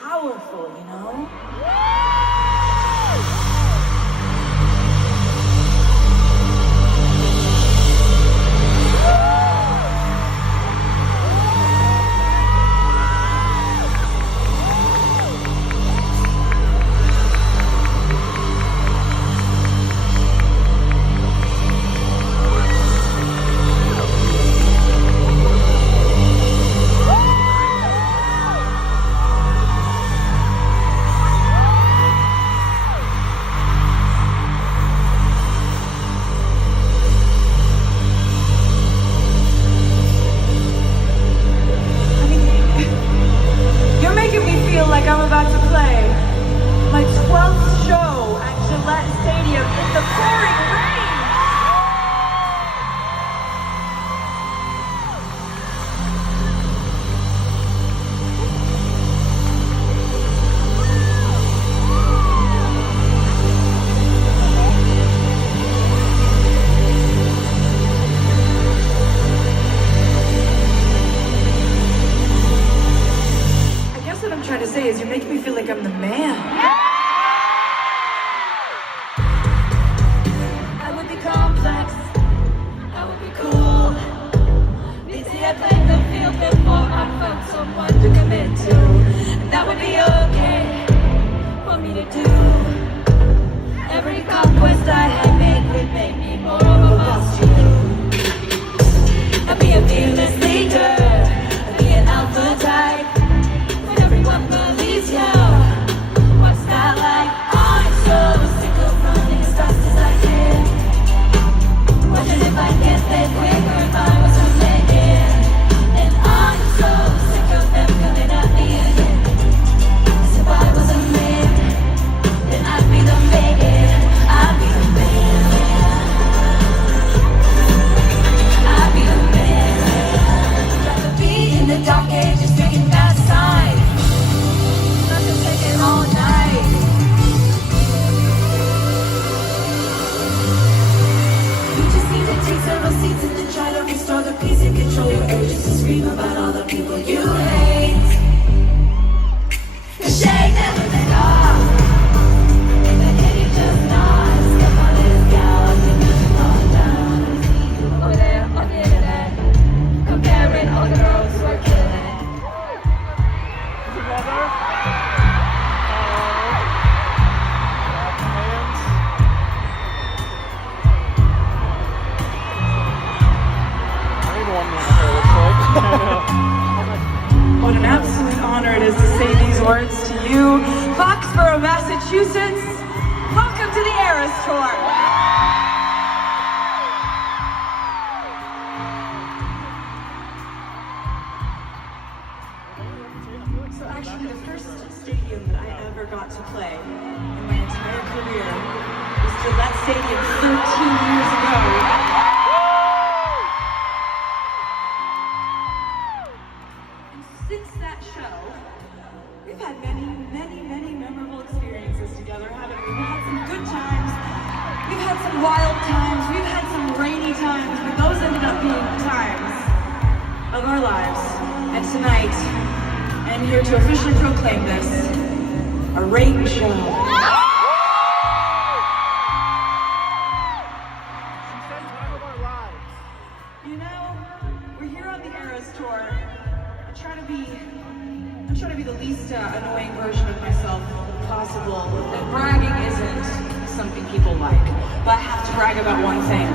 Powerful, you know? I'm about to play my 12th show at Gillette Stadium in the pouring rain. Trying to say is you're making me feel like I'm the man. I would be complex, I would be cool. Busy, I played the field before I found someone to commit to. That would be okay for me to do. Every conquest I had made would make me more of a boss to you. I'd be a fearless leader, I'd be an alpha type. Everyone believes you. What's that like? I'm so sick of running as fast as I can. Wondering if I can stay quicker if I was to make it. And I'm so sick of them coming at me again. As if I was a man, then I'd be the man. I'd be the man. I'd be the man. Rather be in the dark ages drinking that sign. All night. You just need to take several seats and then try to restore the peace and control your urges to scream about all the people you hate. The shade never let off. And the kitty just nods. Step on his gals and you should fall down. Over there on the internet, comparing all the girls who are killing it. Together. What an absolute honor it is to say these words to you. Foxborough, Massachusetts, welcome to the Eras Tour. So actually the first stadium that I ever got to play in my entire career was Gillette Stadium 13 years ago. Since that show, we've had many memorable experiences together, haven't we? We've had some good times, we've had some wild times, we've had some rainy times, but those ended up being the times of our lives. And tonight, I'm here to officially proclaim this a rain show. You know, we're here on the Eras tour. I'm trying to be the least annoying version of myself possible. And bragging isn't something people like. But I have to brag about one thing,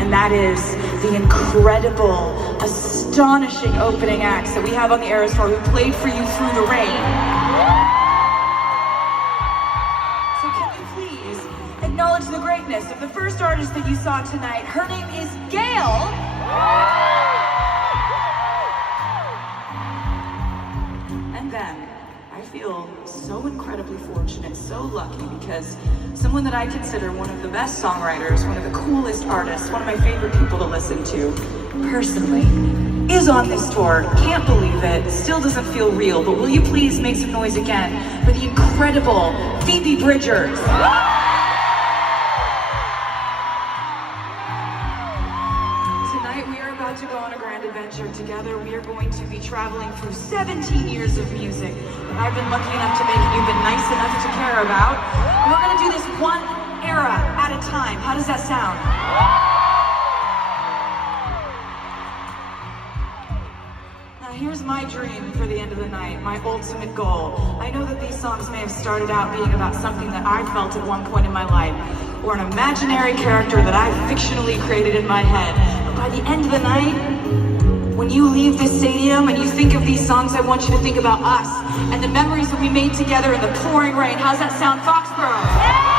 and that is the incredible, astonishing opening acts that we have on the Eras tour who played for you through the rain. So can you please acknowledge the greatness of the first artist that you saw tonight? Her name is Gail. And then, I feel so incredibly fortunate, so lucky, because someone that I consider one of the best songwriters, one of the coolest artists, one of my favorite people to listen to, personally, is on this tour. Can't believe it, still doesn't feel real, but will you please make some noise again for the incredible Phoebe Bridgers. Tonight we are about to go on a grand adventure together. We are going to be traveling through 17 years of music that I've been lucky enough to make and you've been nice enough to care about. And we're going to do this one era at a time. How does that sound? Now here's my dream for the end of the night, my ultimate goal. I know that these songs may have started out being about something that I felt at one point in my life, or an imaginary character that I've fictionally created in my head. But by the end of the night, when you leave this stadium and you think of these songs, I want you to think about us and the memories that we made together in the pouring rain. How's that sound, Foxborough?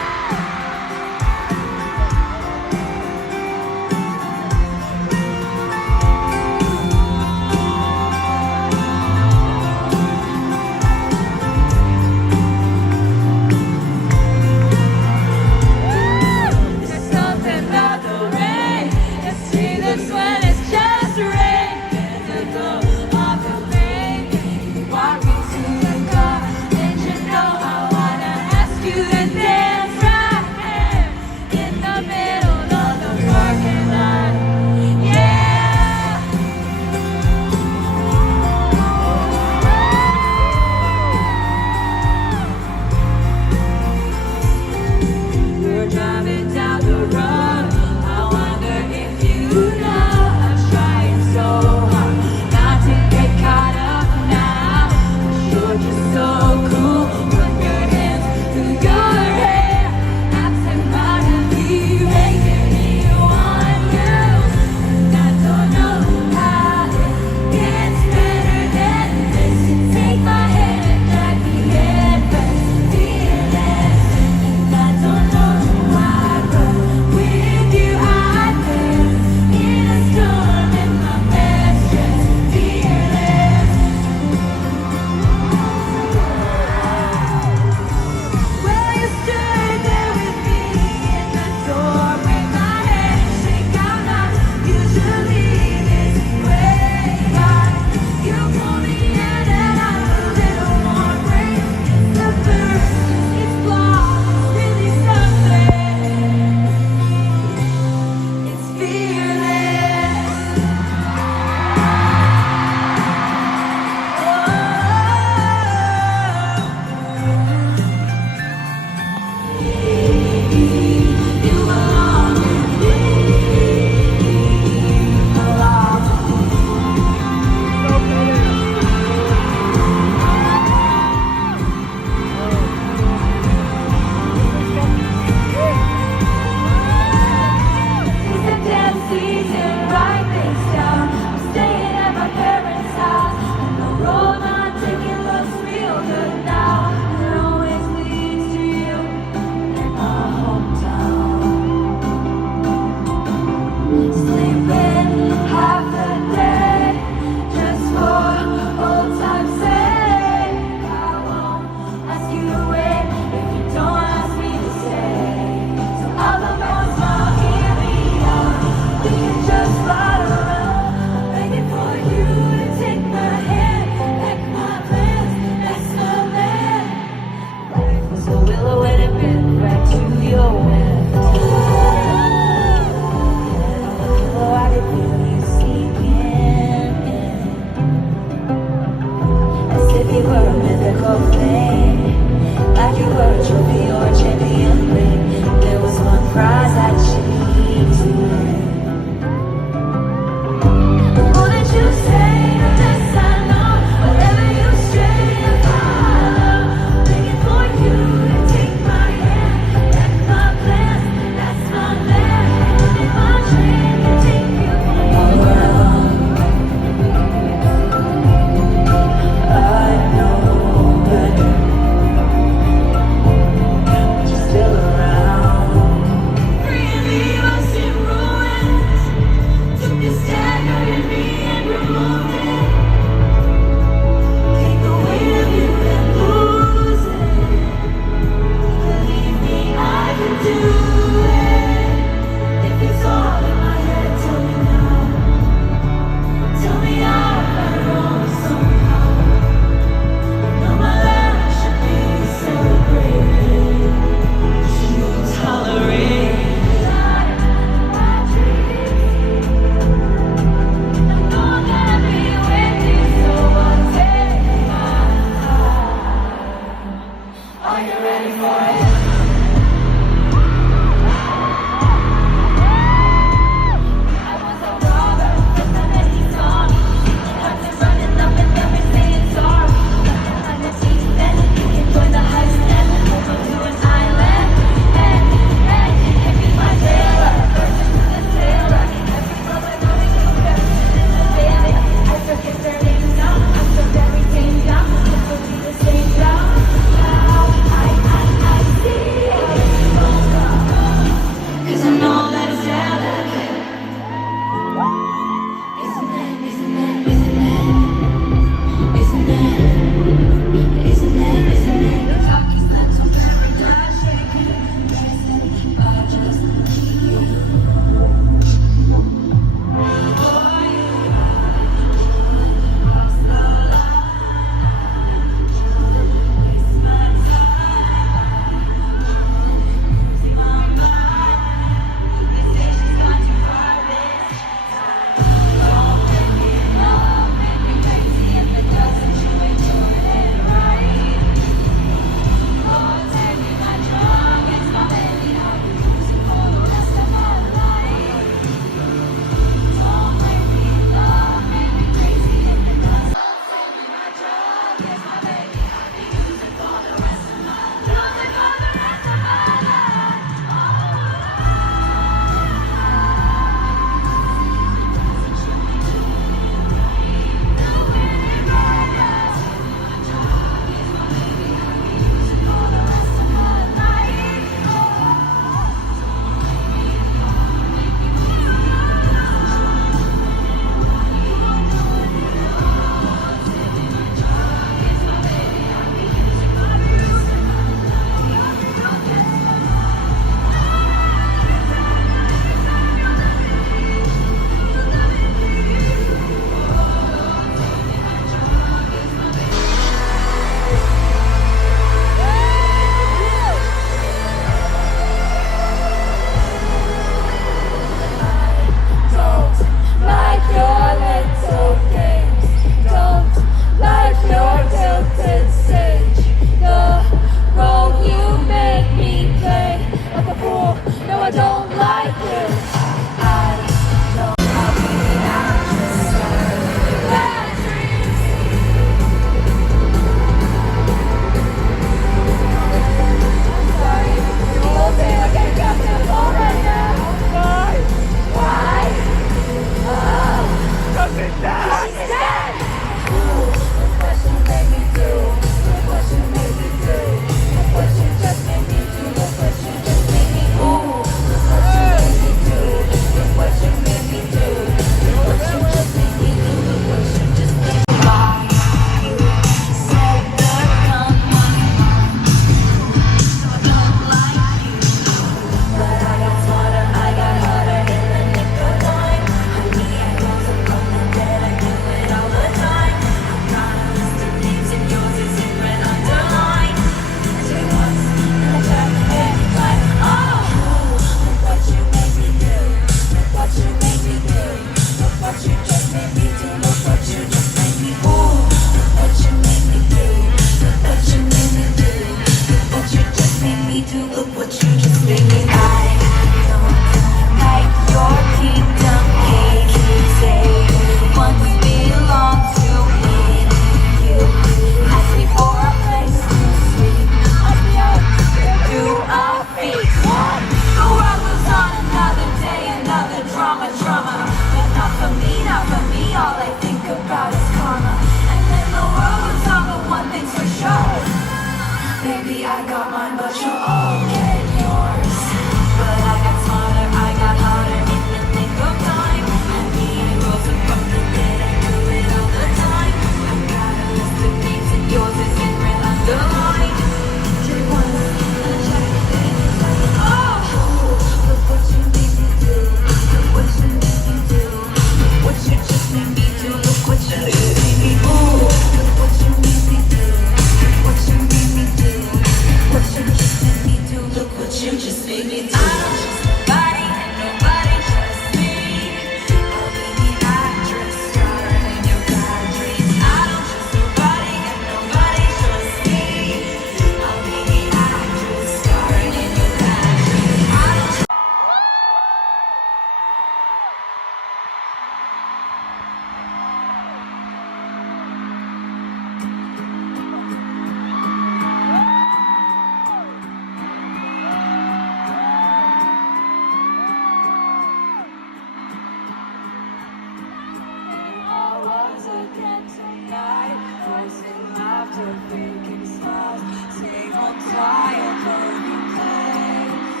of vacant smiles, same old tired learning place.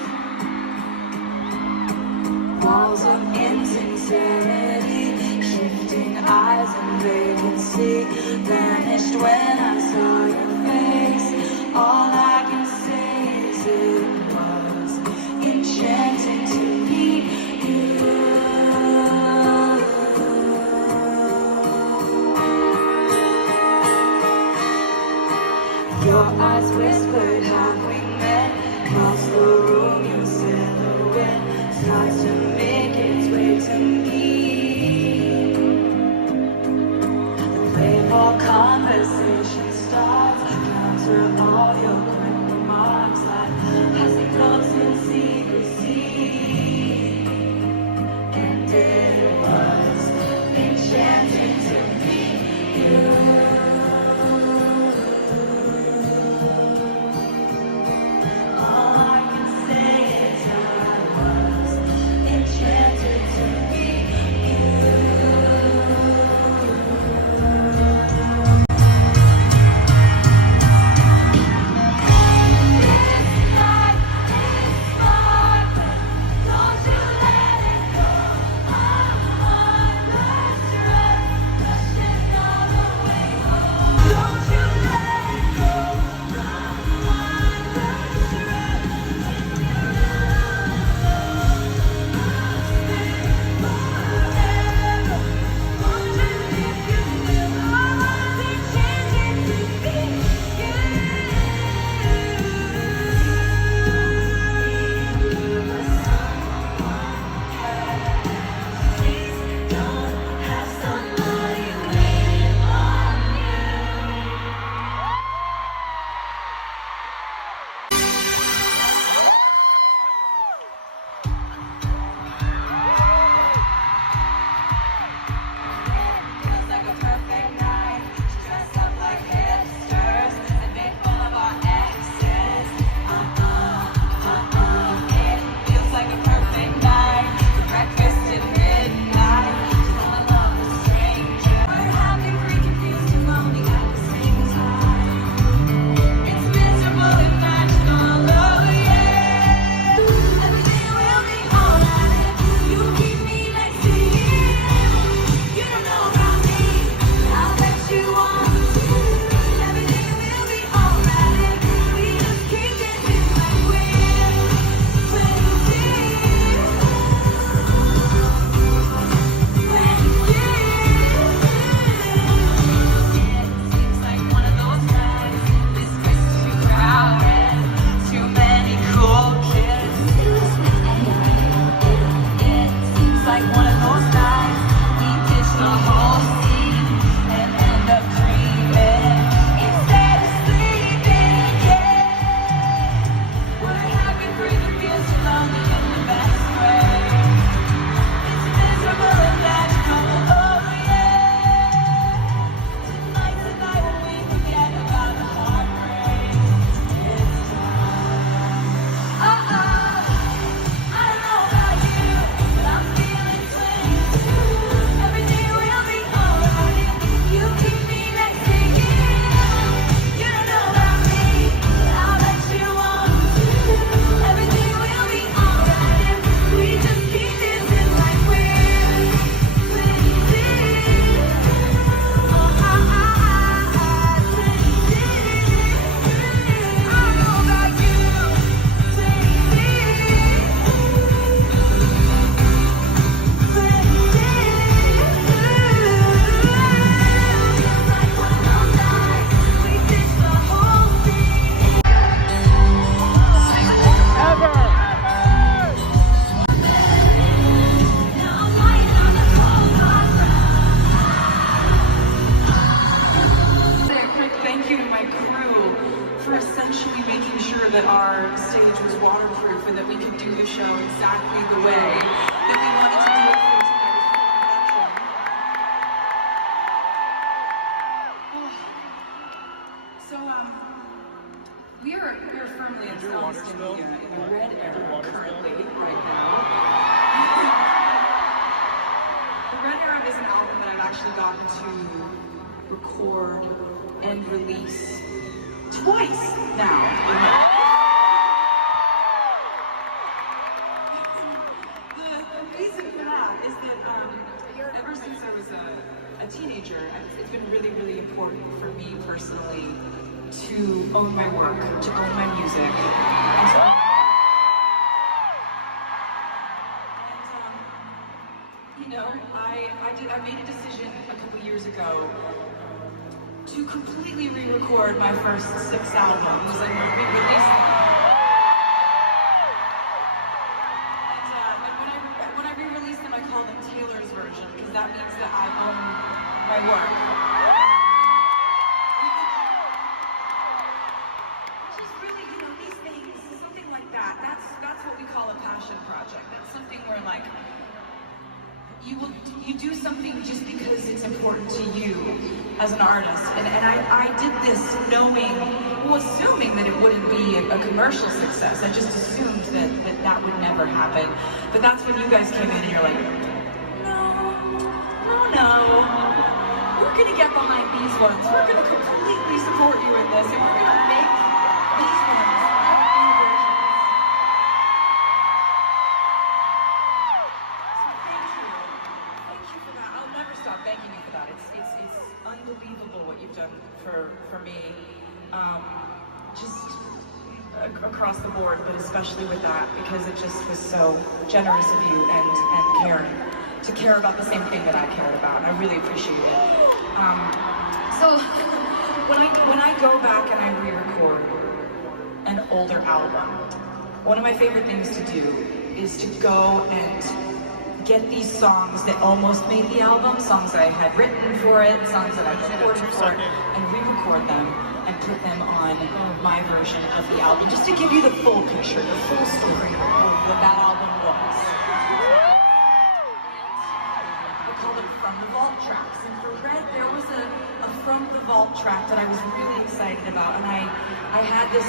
Walls of insincerity, shifting eyes and vacancy, vanished when I saw your face. All I can say is it was enchanting to meet you. Your eyes whispered, have we met? Across the room, your silhouette tries to make its way to me. The playful conversation starts, counter all your quick remarks like passing thoughts in secrecy. And it was enchanting to meet you. that our stage was waterproof and that we could do the show exactly the way that we wanted to do it for tonight's production. So, we're firmly established in the red era currently, right now. The Red Era is an album that I've actually gotten to record, and release twice now. The reason for that is that ever since I was a teenager, it's been really, really important for me personally to own my work, to own my music, and to own I made a decision a couple years ago to completely re-record my first 6 albums and re-release them. And when I re-release them, I call them Taylor's version, because that means that I own my work. Which is really, these things, something like that, that's what we call a passion project. That's something where, like, you do something just because it's important to you as an artist. And I did this assuming that it wouldn't be a commercial success. I just assumed that would never happen. But that's when you guys came in and you're like, no. We're gonna get behind these ones. We're gonna completely support you in this, and we're gonna make these ones. Thanking you for that. It's unbelievable what you've done for me, just across the board, but especially with that, because it just was so generous of you and caring to care about the same thing that I cared about, and I really appreciate it. So when I go back and I re-record an older album, one of my favorite things to do is to go and get these songs that almost made the album, songs that I had written for it, songs that I recorded for it, and re-record them and put them on my version of the album, just to give you the full picture, the full story of what that album was. I call them From the Vault tracks, and for Red, there was a From the Vault track that I was really excited about, and I had this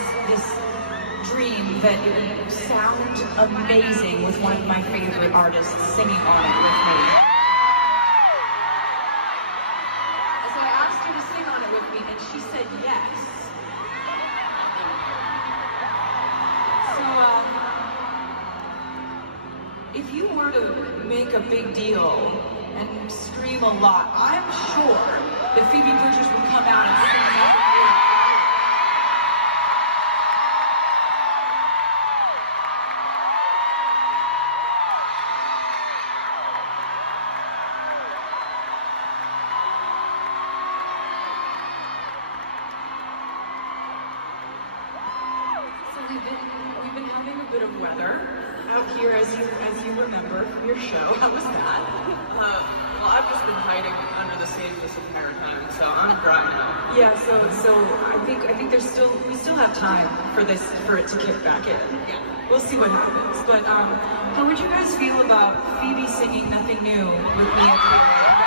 dream that it would sound amazing with one of my favorite artists singing on it with me. So I asked her to sing on it with me, and she said yes. So if you were to make a big deal and scream a lot, I'm sure that Phoebe Bridgers would come out and sing that with you. We've been having a bit of weather out here, as you remember from your show. How was that? Well, I've just been hiding under the stage this entire time, so I'm dry now. Yeah, so I think we still have time for it to kick back in. Yeah. We'll see what happens. But how would you guys feel about Phoebe singing Nothing New with me at the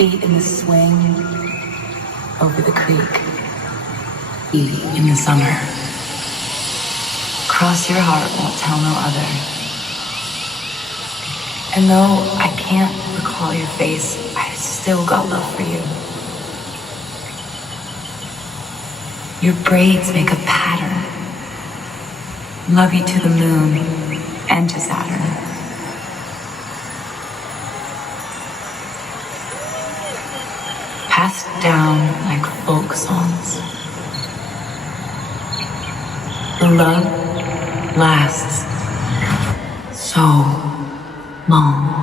Feet in the swing, over the creek, feet in the summer. Cross your heart, won't tell no other. And though I can't recall your face, I still got love for you. Your braids make a pattern. Love you to the moon and to Saturn. Passed down like folk songs. The love lasts so long.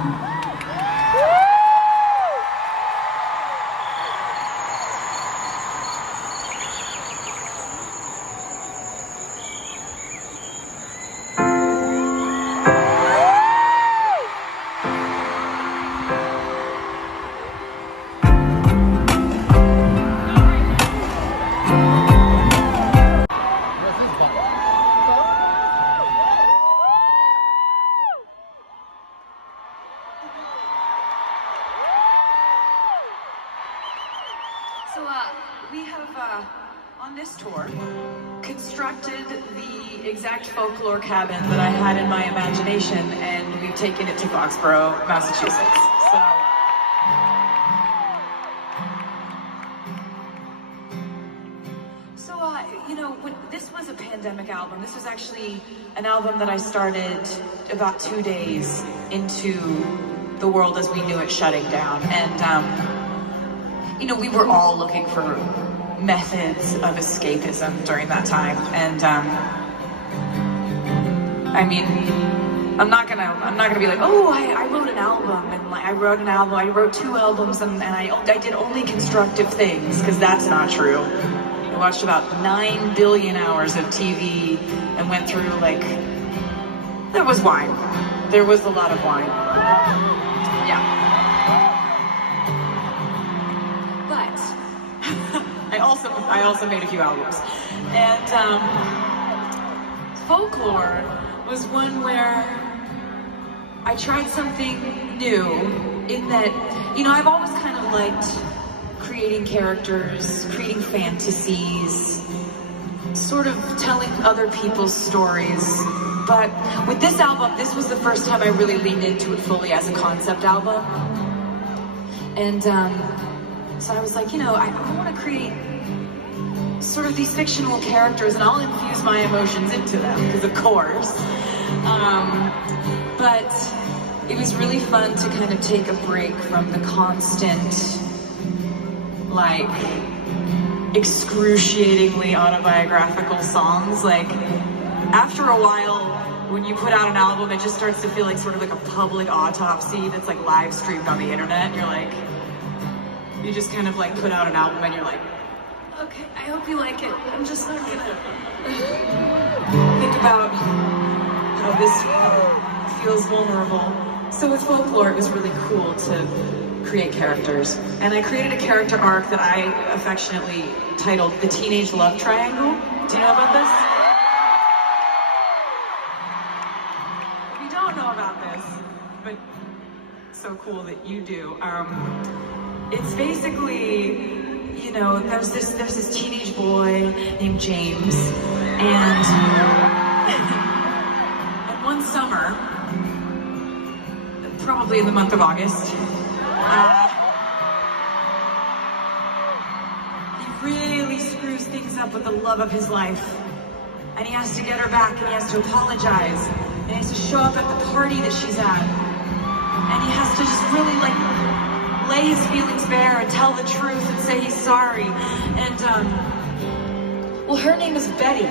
constructed the exact folklore cabin that I had in my imagination, and we've taken it to Foxborough, Massachusetts. You know, this was a pandemic album. This was actually an album that I started about 2 days into the world as we knew it shutting down. And, you know, we were all looking for methods of escapism during that time. And, I mean, I'm not gonna be like, oh, I wrote an album, and like I wrote 2 albums, and I did only constructive things, because that's not true. I watched about 9 billion hours of TV and went through, like, there was wine. There was a lot of wine. Yeah. But I also made a few albums. And Folklore was one where I tried something new in that, you know, I've always kind of liked creating characters, creating fantasies, sort of telling other people's stories. But with this album, this was the first time I really leaned into it fully as a concept album. And so I was like, you know, I want to create sort of these fictional characters, and I'll infuse my emotions into them, because of course. But it was really fun to kind of take a break from the constant, like, excruciatingly autobiographical songs. Like, after a while, when you put out an album, it just starts to feel like sort of like a public autopsy that's like live streamed on the internet. You're like, you just kind of like put out an album and you're like, okay, I hope you like it. I'm just not gonna think about how this feels vulnerable. So with Folklore, it was really cool to create characters. And I created a character arc that I affectionately titled The Teenage Love Triangle. Do you know about this? If you don't know about this, but it's so cool that you do, it's basically, you know, there's this teenage boy named James, and one summer, probably in the month of August, he really screws things up with the love of his life, and he has to get her back, and he has to apologize, and he has to show up at the party that she's at, and he has to just really, like, lay his feelings bare and tell the truth and say he's sorry. And well, her name is Betty.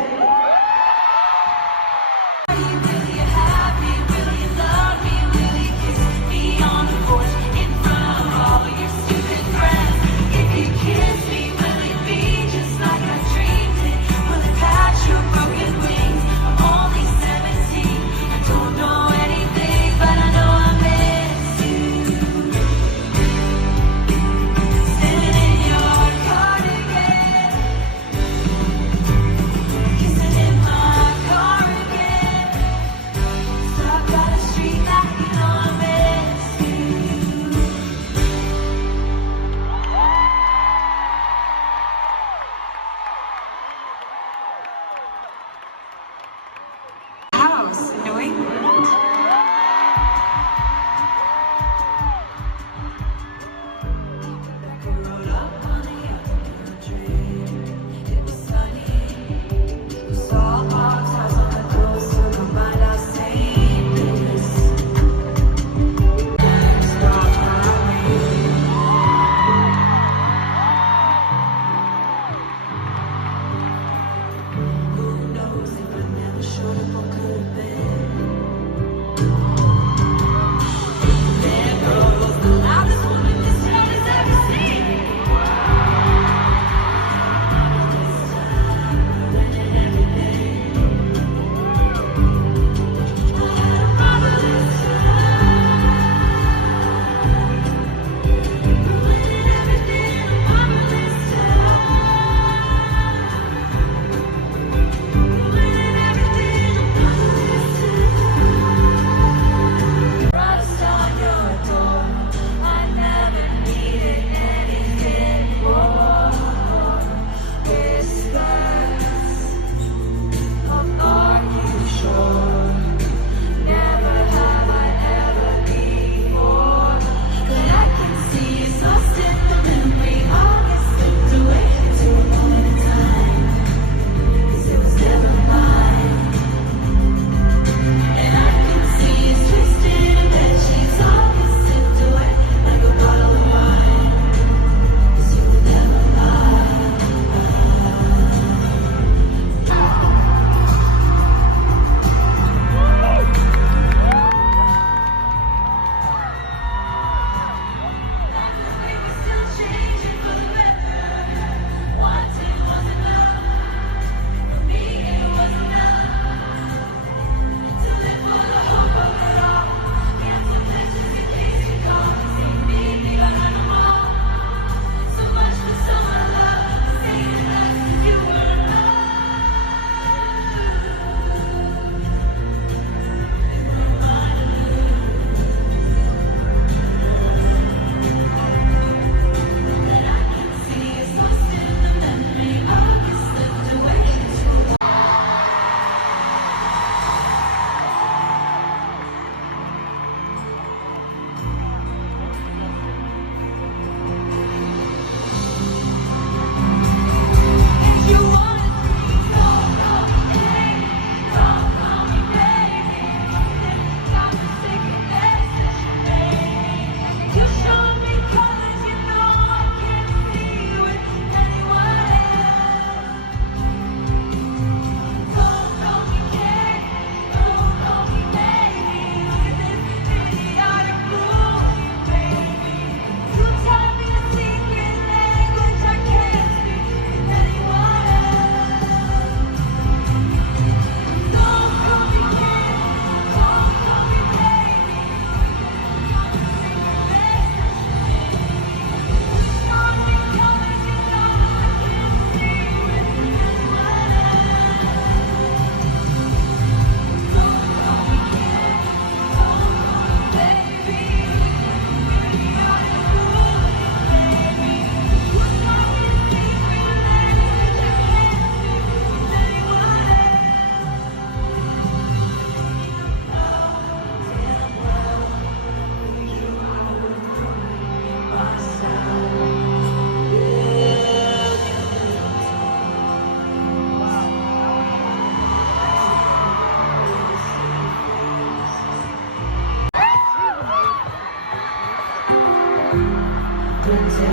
Would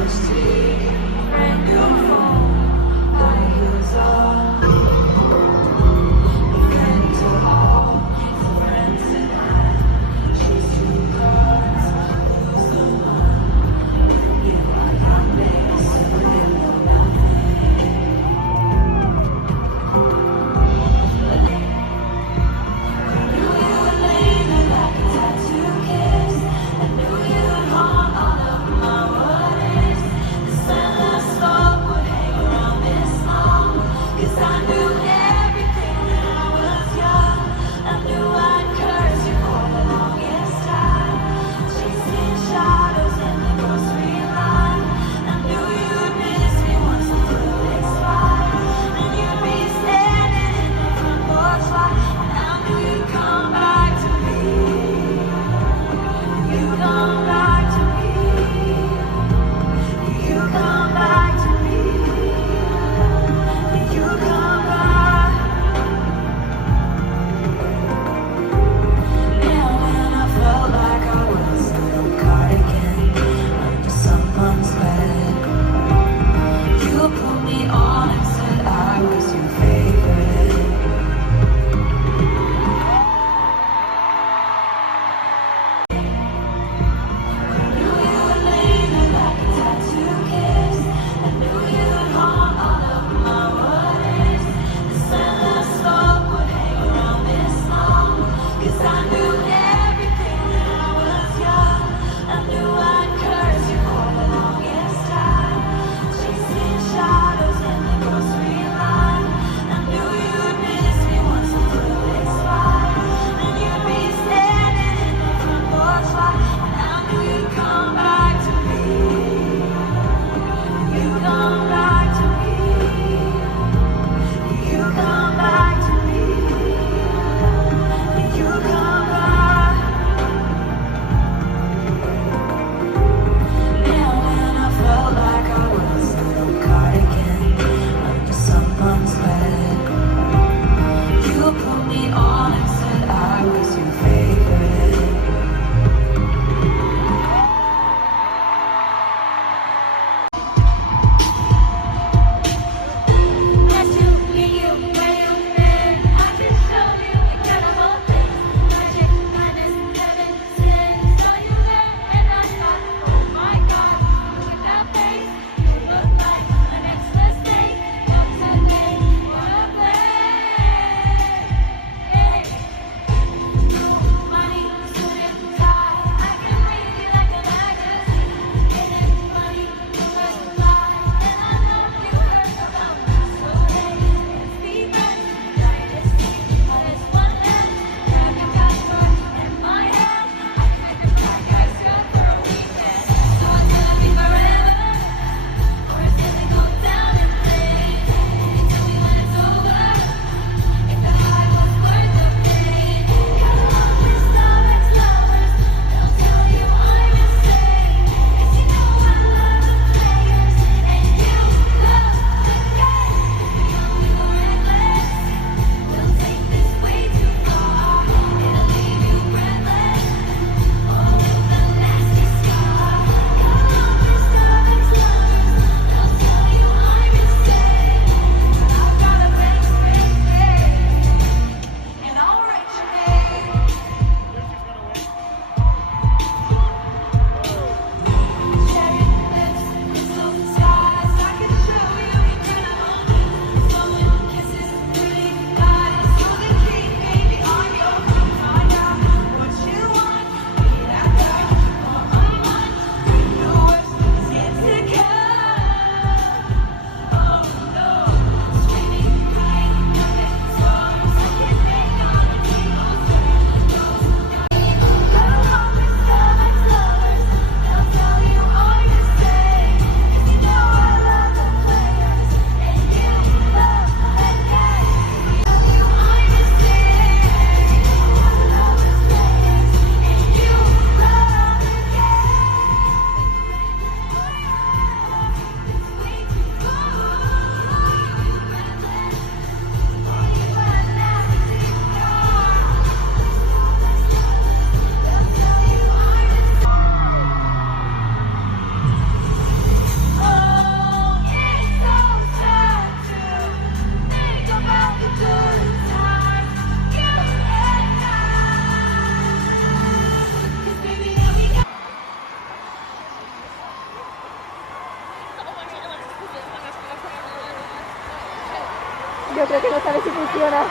gonna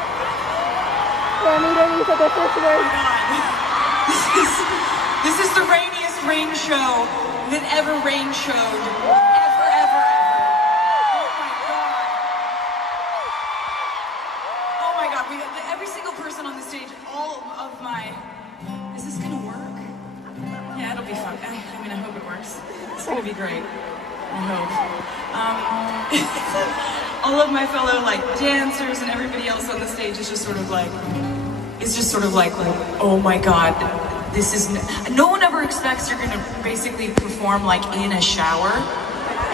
meet any of the listeners. This is the rainiest rain show that ever rain showed. Ever. Oh my God. We got every single person on the stage, all of my... Is this gonna work? Yeah, it'll be fun. I mean, I hope it works. It's gonna be great. I hope. All of my fellow dancers and everybody else on the stage is just sort of like, oh my God, this is, no one ever expects you're gonna basically perform in a shower.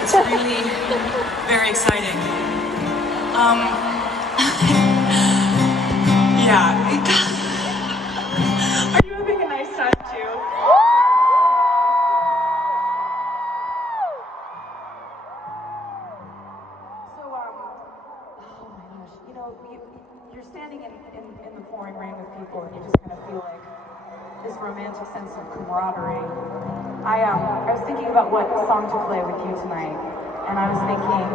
It's really very exciting. Yeah. Are you having a nice time too? You're standing in the pouring rain with people and you just kind of feel this romantic sense of camaraderie. I was thinking about what song to play with you tonight, and I was thinking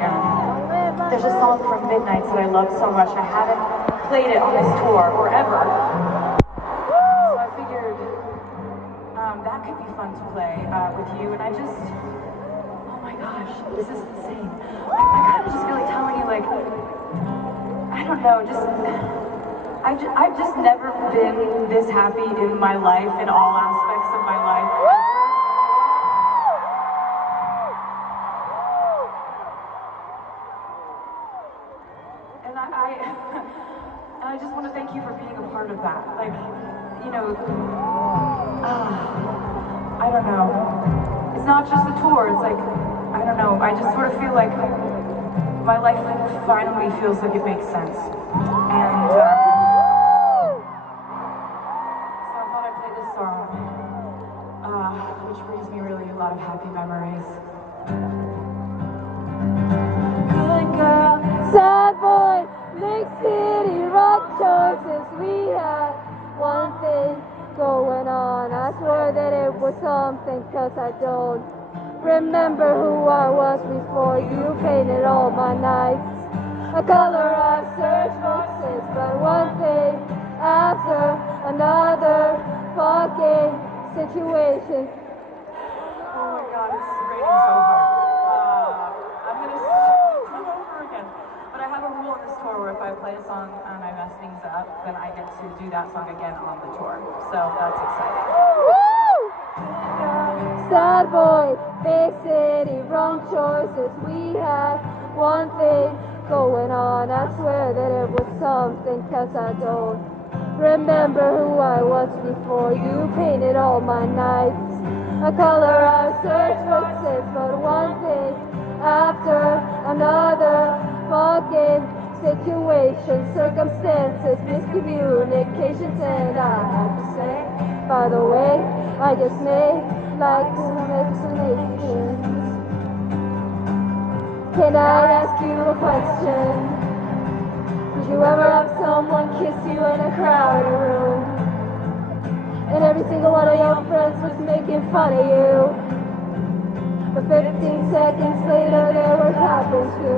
there's a song from Midnights that I love so much. I haven't played it on this tour or ever, so I figured that could be fun to play with you. And I just, oh my gosh, this is insane. I kind of just feel like telling you I don't know, I've just never been this happy in my life, in all aspects of my life. And I just want to thank you for being a part of that. I don't know. It's not just the tour, it's I don't know, I just sort of feel my life finally feels like it makes sense. And so I thought I'd play this song, which brings me really a lot of happy memories. Good girl, Sad boy, big city, rock choices. We had one thing going on. I swear that it was something, 'cause I don't remember who I was before you painted all my nights a color I've searched for since, but one thing after another fucking situation. Oh my God, it's raining so hard. I'm gonna come over again. But I have a rule on this tour where if I play a song and I mess things up, then I get to do that song again on the tour. So that's exciting. Sad boy, big city, wrong choices. We had one thing going on. I swear that it was something, 'cause I don't remember who I was before you painted all my nights a color I've searched for since, but one thing after another fucking situation, circumstances, miscommunications, and I have to say, by the way, I just made some explanations. Can I ask you a question? Did you ever have someone kiss you in a crowded room? And every single one of your friends was making fun of you. But 15 seconds later there was happened to.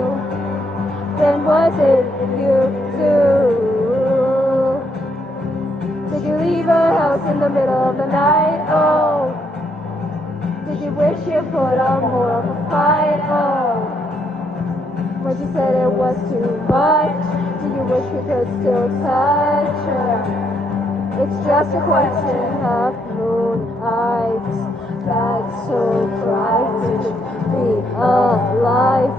Then what did you do? Did you leave her house in the middle of the night? Oh. Did you wish you put on more of a fight? Oh. When you said it was too much, did you wish you could still touch her? It's just a question of moon eyes. That's so bright. Did you be alive?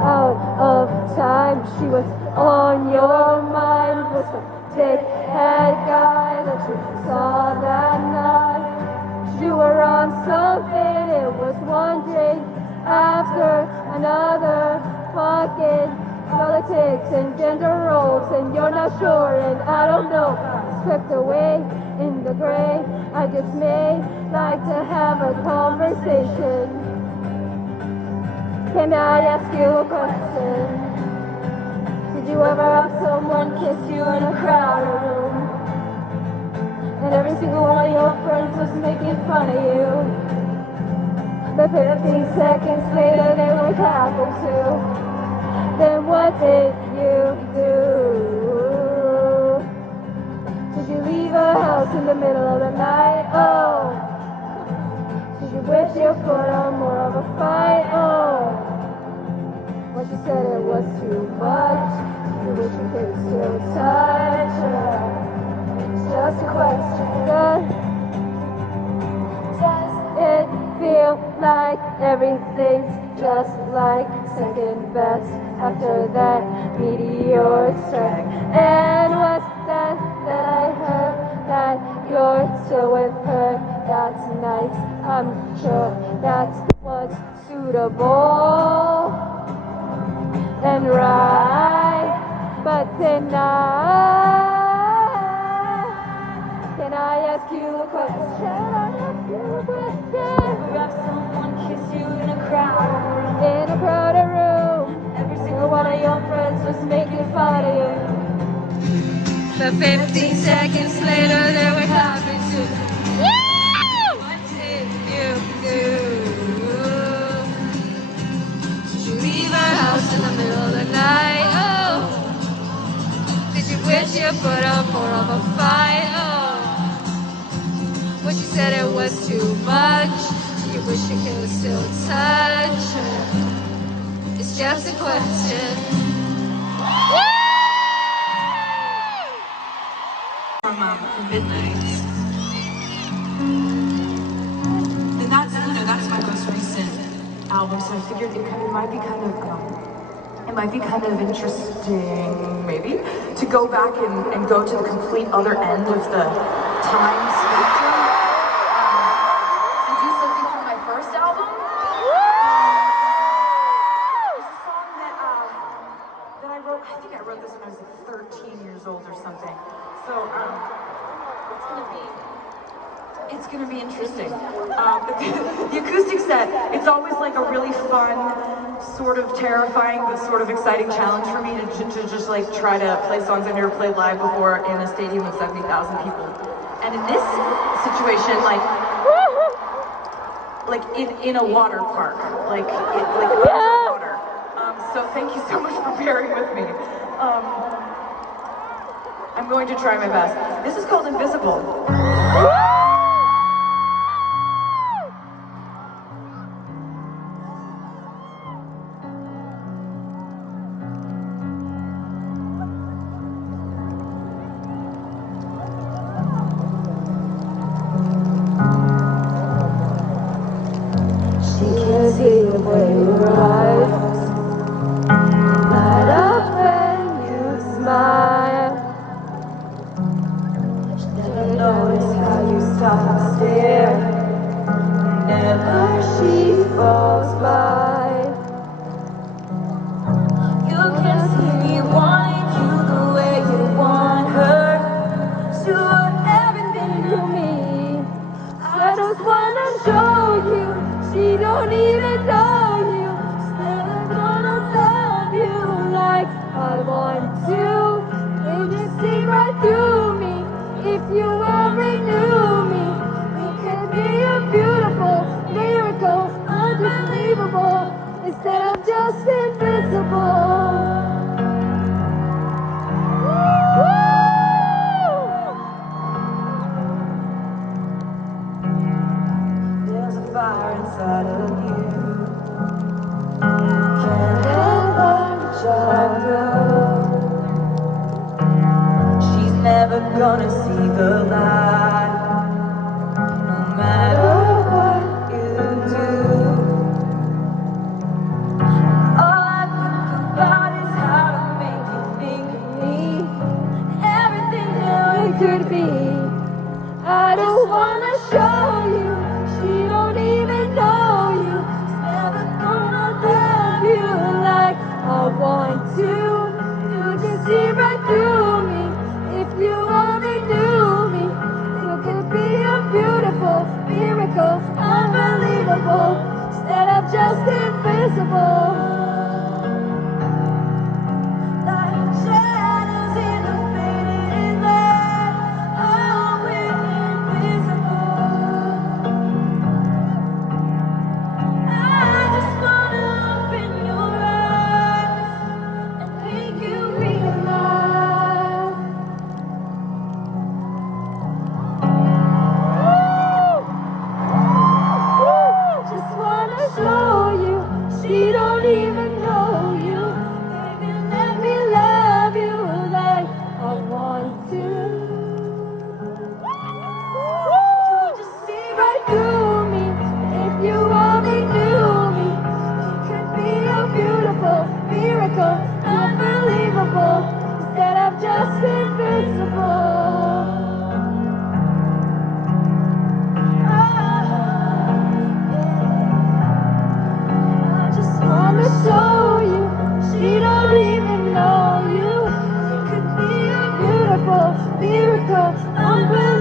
Out of time, she was on your mind. Was the dickhead guy that you saw that night? You were on something, it was one drink after another. Fucking politics and gender roles, and you're not sure, and I don't know. Swept away in the gray. I just may like to have a conversation. Can I ask you a question? Did you ever have someone kiss you in a crowded room? And every single one of your friends was making fun of you. But 15 seconds later they would happen to. Then what did you do? said it was too much. You wish you could still touch her. It's just a question. Does it feel like everything's just like second best after that meteor strike? And what's that I heard that you're still with her? That's nice, I'm sure that's what's suitable and right. But tonight, can I ask you a question? Have someone kiss you in a crowd, In a crowded room, every single one of your friends was making fun of you. but 15 seconds later they were happy to. What did you do? Did you leave our house in the middle of the night? Oh, did you wish you put up more of a fight? Oh, when she said it was too much, you wish you could still touch her. It's just a question. From Midnight. And that's my most recent album, so I figured it might be kind of interesting, maybe, to go back and go to the complete other end of the time spectrum and do something from my first album. It's a song that I wrote. I think I wrote this when I was like 13 years old or something. So it's gonna be interesting. The acoustic set, it's always like a really fun, sort of terrifying, but sort of exciting challenge for me to just like try to play songs I've never played live before in a stadium of 70,000 people. And in this situation, like in a water park, like underwater. So thank you so much for bearing with me. I'm going to try my best. This is called Invisible. She can see the way you rise, light up when you smile. She never knows how you stop and stare whenever she falls by. You can see me wanting you the way you want her. Sure, everything To me, I just wanna show you. She don't even know you. Never gonna love you like I want to. You just see right through me. If you only knew me, you could be a beautiful miracle, unbelievable, instead of just invisible. there's a fire inside of you. Can't ever juggle. She's never gonna see the light, no matter what you do. All I think about is how to make you think of me. Everything that It could be. I don't wanna show you. She don't even know you. Never gonna love you like I want to. You can see right through me. If you only knew me, you could be a beautiful miracle, unbelievable, instead of just invisible. like shadows in the fading light. Oh, we're invisible. I just wanna open your eyes and make you realize. Just wanna show you. She don't to. You just see right through me. If you only knew me, it could be a beautiful miracle, unbelievable, instead of just invincible. I just wanna show you, she don't even know you. It could be a beautiful miracle, unbelievable.